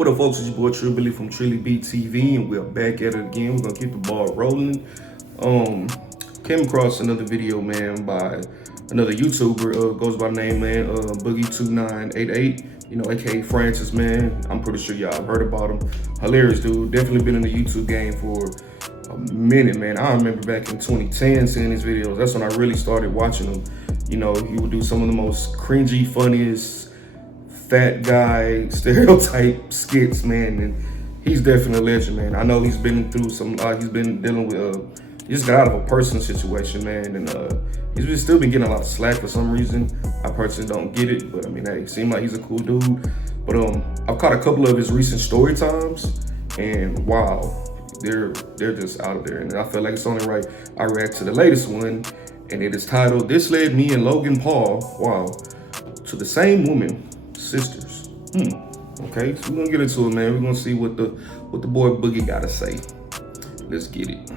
What up, folks? It's your boy Trill Billy from Trilly Beat TV, and we're back at it again. We're gonna keep the ball rolling. Came across another video, man, by another YouTuber. Goes by the name, man, Boogie2988. You know, aka Francis, man. I'm pretty sure y'all heard about him. Hilarious dude. Definitely been in the YouTube game for a minute, man. I remember back in 2010 seeing his videos. That's when I really started watching him. You know, he would do some of the most cringy, funniest fat guy stereotype skits, man, and he's definitely a legend, man. I know he's been through some, he's been dealing with, he just got out of a personal situation, man, and he's still been getting a lot of slack for some reason. I personally don't get it, but I mean, hey, seems like he's a cool dude. But I've caught a couple of his recent story times, and wow, they're just out of there, and I feel like it's only right I react to the latest one, and it is titled, "This Led Me and Logan Paul, wow, to the Same Woman, Sisters." Okay, so we're gonna get into it, man. We're gonna see what the boy Boogie gotta say. Let's get it.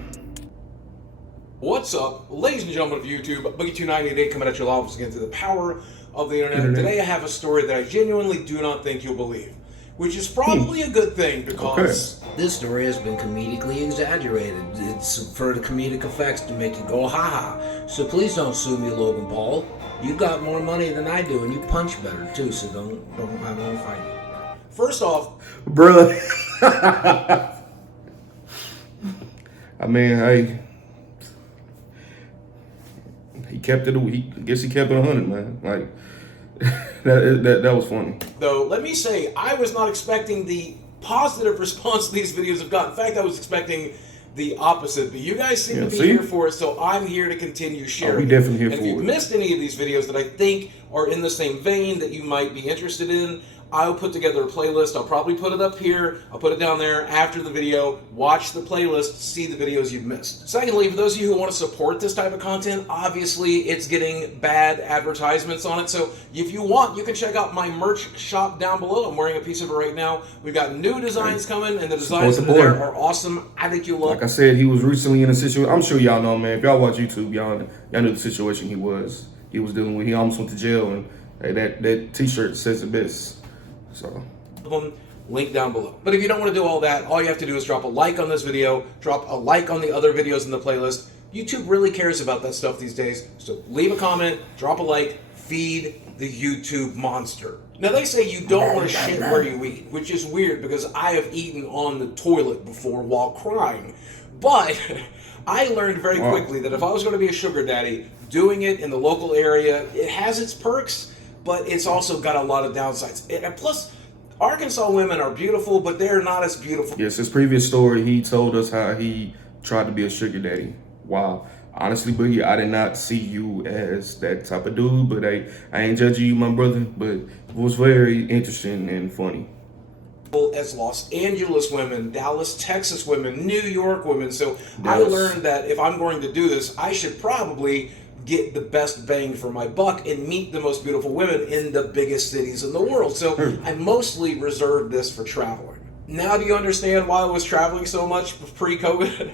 What's up, ladies and gentlemen of YouTube? Boogie2988 coming at your lives again through the power of the internet. Today I have a story that I genuinely do not think you'll believe, which is probably a good thing because this story has been comedically exaggerated. It's for the comedic effects to make you go ha-ha. So please don't sue me, Logan Paul. You got more money than I do, and you punch better too. So I won't fight you. First off, bruh. I mean, he kept it. I guess he kept it 100, man. Like that was funny. Though, let me say, I was not expecting the positive response these videos have got. In fact, I was expecting the opposite, but you guys seem to be here for it, so I'm here to continue sharing. We definitely here and for if you've it. missed any of these videos that I think are in the same vein that you might be interested in, I'll put together a playlist. I'll probably put it up here. I'll put it down there after the video. Watch the playlist, see the videos you've missed. Secondly, for those of you who want to support this type of content, obviously it's getting bad advertisements on it. So if you want, you can check out my merch shop down below. I'm wearing a piece of it right now. We've got new designs coming, and the designs in there are awesome. I think you'll love. Like I said, he was recently in a situation. I'm sure y'all know, man. If y'all watch YouTube, y'all knew the situation he was dealing with. He almost went to jail, and hey, that T-shirt says it best. So, link down below. But if you don't want to do all that, all you have to do is drop a like on this video, drop a like on the other videos in the playlist. YouTube really cares about that stuff these days, so leave a comment, drop a like, feed the YouTube monster. Now they say you don't want to shit where you eat, which is weird because I have eaten on the toilet before while crying. But I learned very quickly that if I was going to be a sugar daddy, doing it in the local area, it has its perks, but it's also got a lot of downsides. And plus, Arkansas women are beautiful, but they're not as beautiful. Yes, his previous story, he told us how he tried to be a sugar daddy. Wow. Honestly, Boogie, I did not see you as that type of dude, but I ain't judging you, my brother, but it was very interesting and funny. As Los Angeles women, Dallas, Texas women, New York women. So I learned that if I'm going to do this, I should probably get the best bang for my buck and meet the most beautiful women in the biggest cities in the world. So I mostly reserved this for traveling. Now do you understand why I was traveling so much pre-COVID?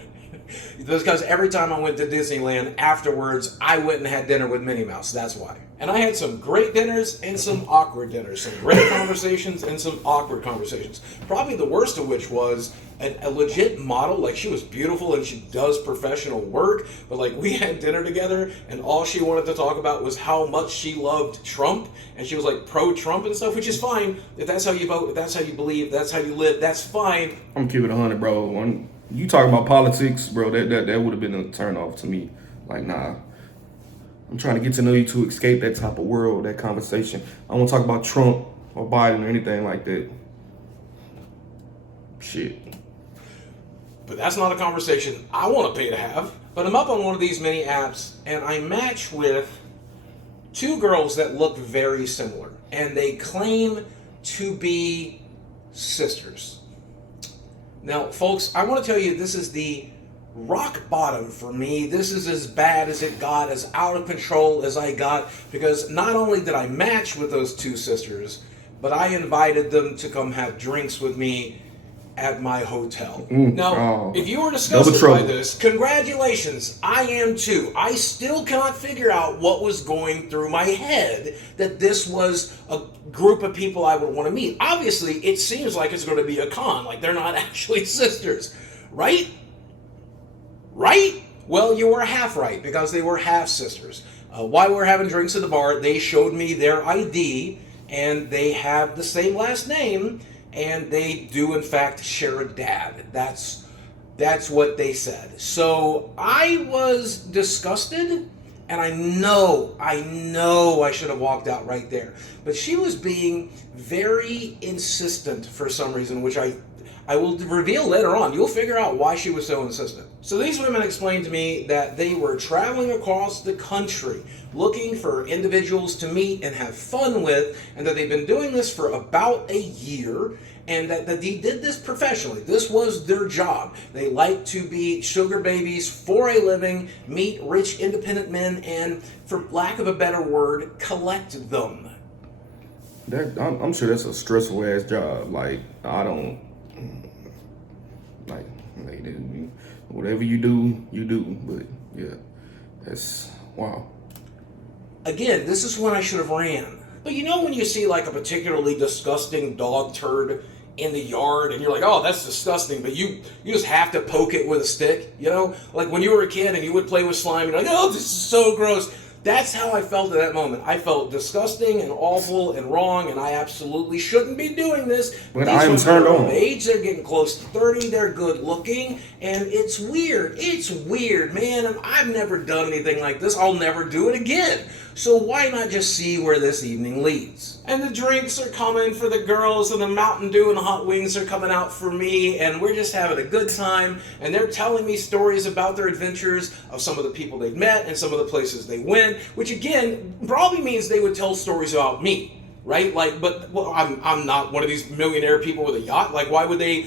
Because every time I went to Disneyland, afterwards, I went and had dinner with Minnie Mouse. That's why. And I had some great dinners and some awkward dinners. Some great conversations and some awkward conversations. Probably the worst of which was a legit model. Like, she was beautiful and she does professional work. But, like, we had dinner together and all she wanted to talk about was how much she loved Trump. And she was, like, pro-Trump and stuff, which is fine. If that's how you vote, if that's how you believe, if that's how you live, that's fine. I'm keeping it 100, bro. When you talking about politics, bro, that would have been a turn off to me. Like, nah. I'm trying to get to know you to escape that type of world, that conversation. I don't want to talk about Trump or Biden or anything like that. Shit. But that's not a conversation I want to pay to have. But I'm up on one of these mini apps, and I match with two girls that look very similar. And they claim to be sisters. Now, folks, I want to tell you this is the rock bottom for me. This is as bad as it got, as out of control as I got, because not only did I match with those two sisters, but I invited them to come have drinks with me at my hotel. Mm. Now, Oh. if you were Double disgusted by trouble. this, congratulations. I am too. I still cannot figure out what was going through my head that this was a group of people I would want to meet. Obviously, it seems like it's going to be a con, like they're not actually sisters, right? Right? Well, you were half right, because they were half sisters. While we were having drinks at the bar, they showed me their ID, and they have the same last name, and they do in fact share a dad. That's what they said. So I was disgusted, and I know I should have walked out right there. But she was being very insistent for some reason, which I will reveal later on. You'll figure out why she was so insistent. So these women explained to me that they were traveling across the country looking for individuals to meet and have fun with, and that they've been doing this for about a year, and that they did this professionally. This was their job. They like to be sugar babies for a living, meet rich independent men, and, for lack of a better word, collect them. I'm sure that's a stressful ass job. Like, I don't like whatever you do. But yeah, that's wow. Again, this is when I should have ran. But you know when you see like a particularly disgusting dog turd in the yard and you're like, oh, that's disgusting, but you just have to poke it with a stick, you know? Like when you were a kid and you would play with slime, you're like, oh, this is so gross. That's how I felt at that moment. I felt disgusting and awful and wrong, and I absolutely shouldn't be doing this. But I'm turned on. Age, they're getting close to 30, they're good looking, and it's weird. It's weird, man, and I've never done anything like this. I'll never do it again. So why not just see where this evening leads? And the drinks are coming for the girls, and the Mountain Dew and the hot wings are coming out for me, and we're just having a good time, and they're telling me stories about their adventures of some of the people they've met and some of the places they went, which again probably means they would tell stories about me. Right? Like, but well, I'm not one of these millionaire people with a yacht. Like, why would they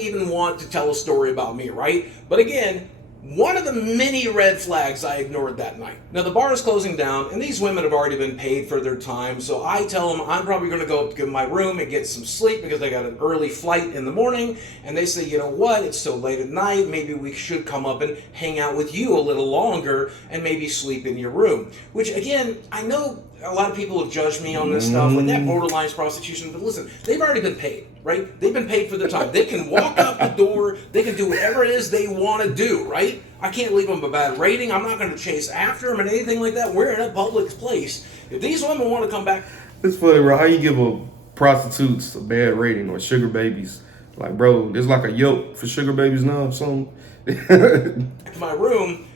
even want to tell a story about me, right? But again, one of the many red flags I ignored that night. Now, the bar is closing down, and these women have already been paid for their time, so I tell them I'm probably going to go up to my room and get some sleep because I got an early flight in the morning, and they say, you know what, it's so late at night, maybe we should come up and hang out with you a little longer and maybe sleep in your room. Which, again, I know a lot of people have judged me on this stuff, like that borderlines prostitution, but listen, they've already been paid, right? They've been paid for their time. They can walk out the door, they can do whatever it is they want to do, right? I can't leave them a bad rating. I'm not going to chase after them and anything like that. We're in a public place. If these women want to come back... It's funny, bro. How you give a prostitutes a bad rating or sugar babies? Like, bro, there's like a Yelp for sugar babies now or something. to my room,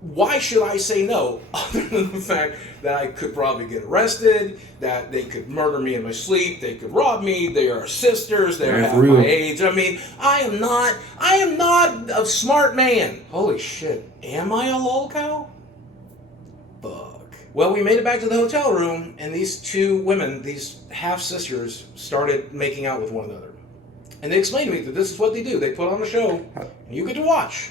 why should I say no? Other than the fact that I could probably get arrested, that they could murder me in my sleep, they could rob me, they are sisters, they're half my age. I mean, I am not a smart man. Holy shit, am I a lolcow? Fuck. Well, we made it back to the hotel room, and these two women, these half-sisters, started making out with one another. And they explained to me that this is what they do. They put on a show, and you get to watch.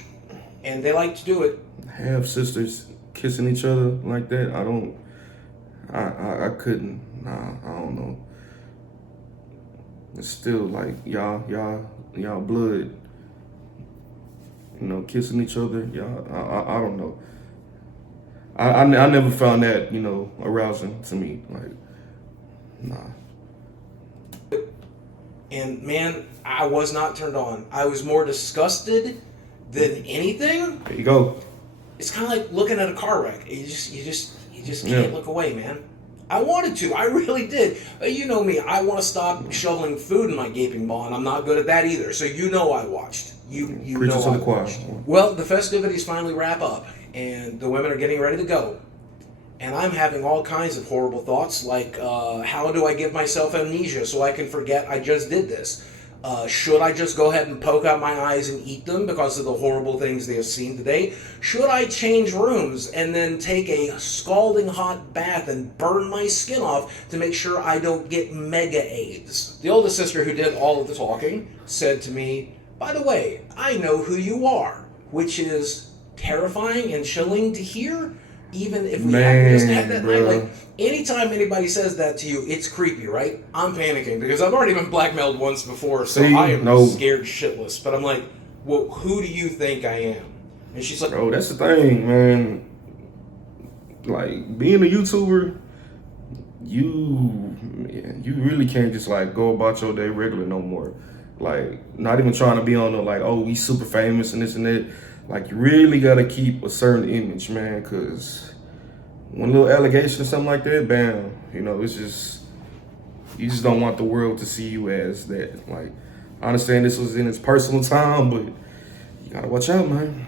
And they like to do it. Half sisters kissing each other like that, I couldn't. Nah, I don't know. It's still like y'all blood, you know, kissing each other. Y'all, I don't know. I never found that, you know, arousing to me. Like, nah. And man, I was not turned on. I was more disgusted than anything. There you go. It's kind of like looking at a car wreck. You just can't look away, man. I wanted to. I really did. You know me. I want to stop shoveling food in my gaping maw, and I'm not good at that either. So you know I watched. You know I watched. Well, the festivities finally wrap up, and the women are getting ready to go. And I'm having all kinds of horrible thoughts, like how do I give myself amnesia so I can forget I just did this? Should I just go ahead and poke out my eyes and eat them because of the horrible things they have seen today? Should I change rooms and then take a scalding hot bath and burn my skin off to make sure I don't get mega AIDS? The oldest sister, who did all of the talking, said to me, by the way, I know who you are, which is terrifying and chilling to hear even if we Man, just had that night, bro. like anytime anybody says that to you, it's creepy, right? I'm panicking because I've already been blackmailed once before, so See, I am no. scared shitless. But I'm like, well, who do you think I am? And she's like, Bro, that's the thing, man. Like, being a YouTuber, you really can't just like go about your day regular no more. Like, not even trying to be on the like, oh, we super famous and this and that. Like, you really gotta keep a certain image, man, because one little allegation or something like that, bam, you know, it's just, you just don't want the world to see you as that. Like, I understand this was in his personal time, but you gotta watch out, man.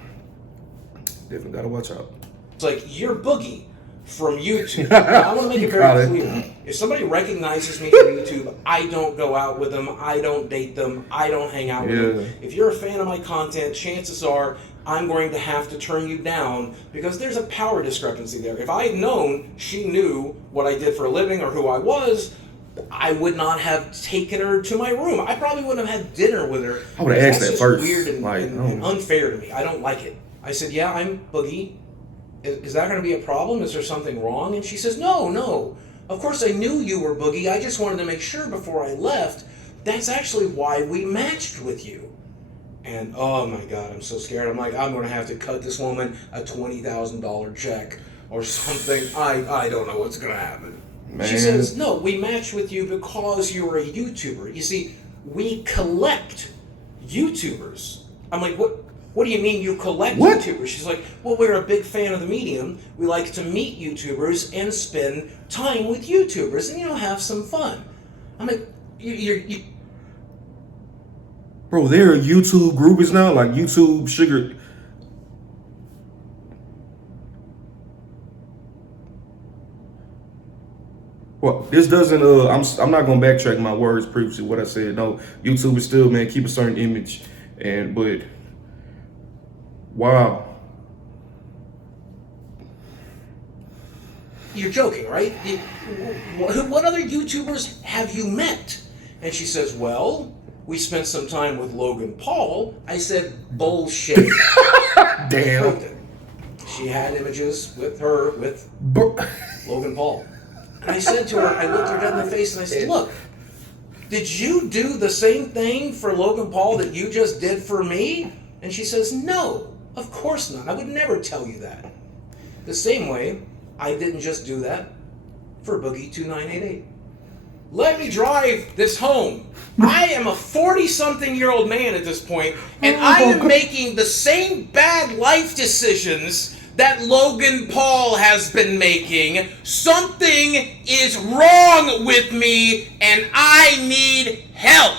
Definitely gotta watch out. it's like, you're Boogie from YouTube. Now, I want to make it very Got it. clear. If somebody recognizes me from YouTube, I don't go out with them, I don't date them, I don't hang out with them. If you're a fan of my content, chances are I'm going to have to turn you down because there's a power discrepancy there. If I had known she knew what I did for a living or who I was, I would not have taken her to my room. I probably wouldn't have had dinner with her. I would have asked That's that just first. weird and, Like, and unfair to me. I don't like it. I said, yeah, I'm Boogie. Is that going to be a problem? Is there something wrong? And she says, no. Of course I knew you were Boogie. I just wanted to make sure before I left. That's actually why we matched with you. And oh my God, I'm so scared. I'm like, I'm going to have to cut this woman a $20,000 check or something. I don't know what's going to happen. Man. She says, no, we matched with you because you were a YouTuber. You see, we collect YouTubers. I'm like, what do you mean you collect What? YouTubers? She's like, well, we're a big fan of the medium. We like to meet YouTubers and spend time with YouTubers and, have some fun. I'm like, you Bro, there are YouTube groupies now, like YouTube sugar. Well, this doesn't. I'm not gonna backtrack my words previously. What I said. No, YouTube is still, man, keep a certain image, but wow. You're joking, right? What other YouTubers have you met? And she says, well, we spent some time with Logan Paul. I said, bullshit. Damn. She had images with her, with Bro. Logan Paul. And I said to her, I looked her dead in the face and I said, look, did you do the same thing for Logan Paul that you just did for me? And she says, no, of course not. I would never tell you that. The same way, I didn't just do that for Boogie 2988. Let me drive this home. I am a 40-something-year-old man at this point, and I am making the same bad life decisions that Logan Paul has been making. Something is wrong with me, and I need help.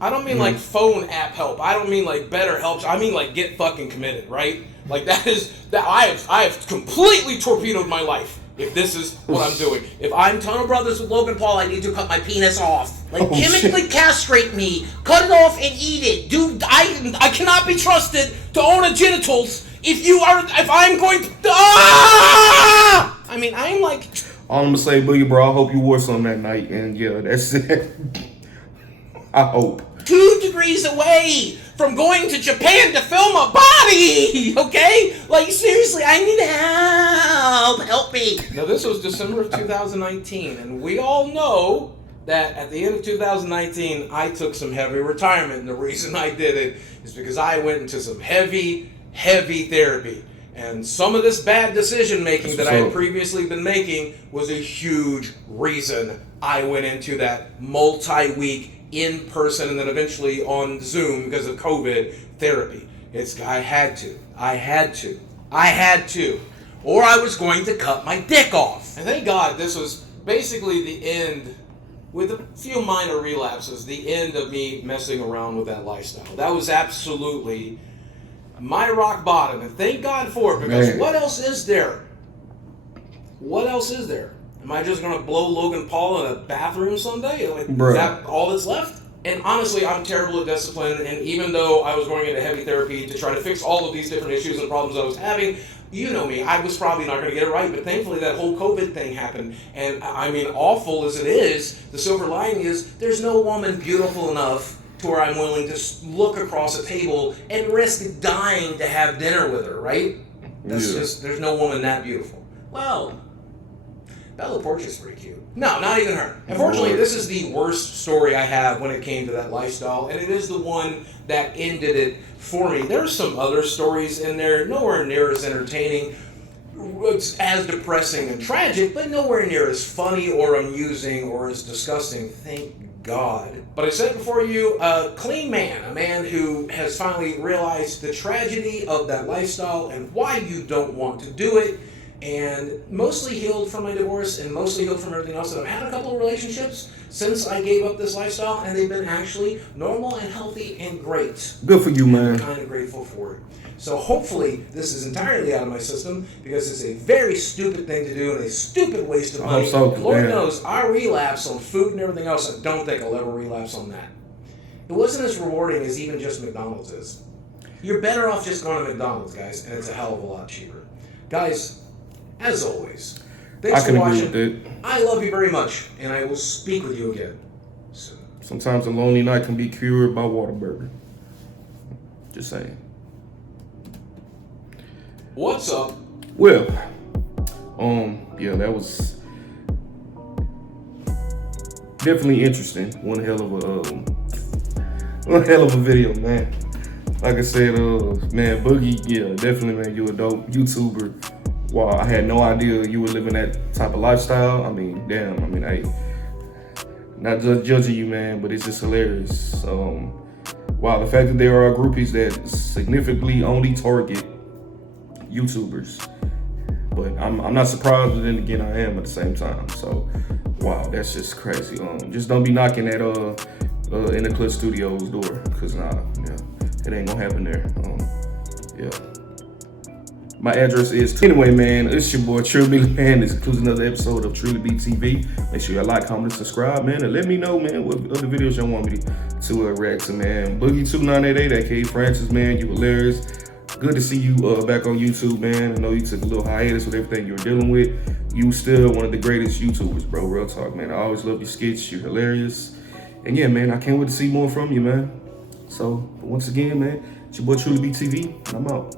I don't mean like phone app help. I don't mean like better help. I mean like get fucking committed, right? Like that I have completely torpedoed my life. If this is what I'm doing. If I'm tunnel brothers with Logan Paul, I need to cut my penis off. Like chemically castrate me, cut it off and eat it. Dude, I cannot be trusted to own a genitals if I'm going to I mean, I'm like All I'm gonna say, Boogie, bro, I hope you wore something that night, and yeah, that's it. I hope. 2 degrees away from going to Japan to film a body, okay? Like, seriously, I need help. Help me. Now, this was December of 2019, and we all know that at the end of 2019, I took some heavy retirement, and the reason I did it is because I went into some heavy therapy. And some of this bad decision-making that I had previously been making was a huge reason I went into that multi-week in-person and then eventually on Zoom because of COVID therapy. I had to. Or I was going to cut my dick off. And thank God this was basically the end, with a few minor relapses, the end of me messing around with that lifestyle. That was absolutely my rock bottom, and thank God for it, because what else is there? What else is there? Am I just going to blow Logan Paul in a bathroom someday? Like, is that all that's left? And honestly, I'm terrible at discipline, and even though I was going into heavy therapy to try to fix all of these different issues and problems I was having, you know me, I was probably not going to get it right, but thankfully that whole COVID thing happened, and I mean, awful as it is, the silver lining is there's no woman beautiful enough to where I'm willing to look across a table and risk dying to have dinner with her, right? That's just, there's no woman that beautiful. Well, Bella Portia's pretty cute. No, not even her. Unfortunately, this is the worst story I have when it came to that lifestyle, and it is the one that ended it for me. There's some other stories in there, nowhere near as entertaining, it's as depressing and tragic, but nowhere near as funny or amusing or as disgusting. Thank God. But I said before you, a clean man, a man who has finally realized the tragedy of that lifestyle and why you don't want to do it, and mostly healed from my divorce and mostly healed from everything else. And I've had a couple of relationships since I gave up this lifestyle, and they've been actually normal and healthy and great. Good for you, man. I'm kind of grateful for it. So hopefully this is entirely out of my system, because it's a very stupid thing to do and a stupid waste of money. And Lord knows I relapse on food and everything else. I don't think I'll ever relapse on that. It wasn't as rewarding as even just McDonald's is. You're better off just going to McDonald's, guys, and it's a hell of a lot cheaper. Guys, as always, thanks for watching. I love you very much, and I will speak with you again soon. Sometimes a lonely night can be cured by Whataburger. Just saying. What's up? Well, yeah, that was definitely interesting. One hell of a video, man. Like I said, man, Boogie, yeah, definitely, man, you a dope YouTuber. Wow, I had no idea you were living that type of lifestyle. I mean, damn, I mean, I not just judging you, man, but it's just hilarious. Wow, the fact that there are groupies that significantly only target YouTubers, but I'm not surprised, but then again I am at the same time. So wow, that's just crazy. Just don't be knocking at in the Clip Studios door, because it ain't gonna happen there. Yeah, my address is anyway, man, it's your boy Truly, man. This includes another episode of Truly Beat TV. Make sure you like, comment, and subscribe, man, and let me know, man, what other videos y'all want me to react to, man. Boogie2988, aka Francis, man, you hilarious. Good to see you back on YouTube, man. I know you took a little hiatus with everything you were dealing with. You still one of the greatest YouTubers, bro. Real talk, man. I always love your skits. You're hilarious. And yeah, man, I can't wait to see more from you, man. So, once again, man, it's your boy Truly Beat TV, and I'm out.